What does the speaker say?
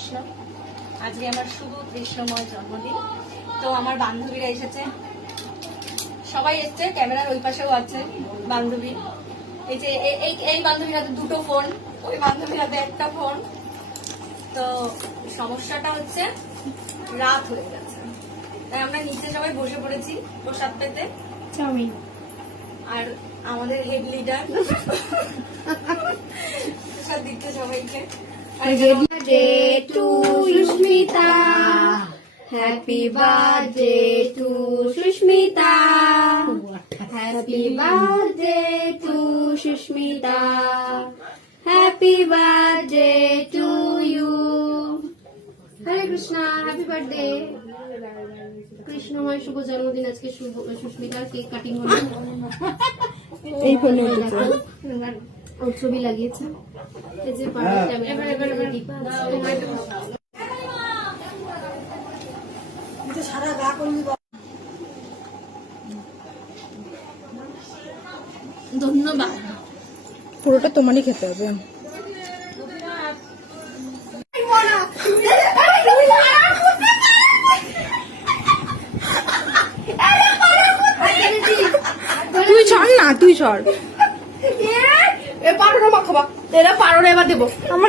কৃষ্ণ। আজকে আমার শুভ কৃষ্ণময় জন্মদিন। তো আমার বান্ধবীরা এসেছে, সবাই এসছে, ক্যামেরার ওই পাশেও আছে বান্ধবী। এই যে এই বান্ধবীর হাতে দুটো ফোন, ওই বান্ধবীর হাতে একটা ফোন। তো সমস্যাটা হচ্ছে রাত হয়ে গেছে, তাই আমরা নিচে সবাই বসে পড়েছি প্রসাদ পেতে। চাউমিন আর আমাদের হেড লিডার প্রসাদ দিচ্ছে সবাইকে। Happy birthday to Sushmita. Happy birthday to Sushmita. Happy birthday to Sushmita. Happy birthday to you. Hare Krishna. Happy birthday. কৃষ্ণময় শুভ জন্মদিন। আজকে সুস্মিতার কেক কাটিং হলো। এই ফোনে ওর ছবি লাগিয়েছে। এই যে সারা গা করলি। ধন্যবাদ। পুরোটা তোমারই খেতে হবে। তুই ছড় না, তুই ছড়। পারো না মাখাবা, এরা পারো না, এবার দেবো আমার।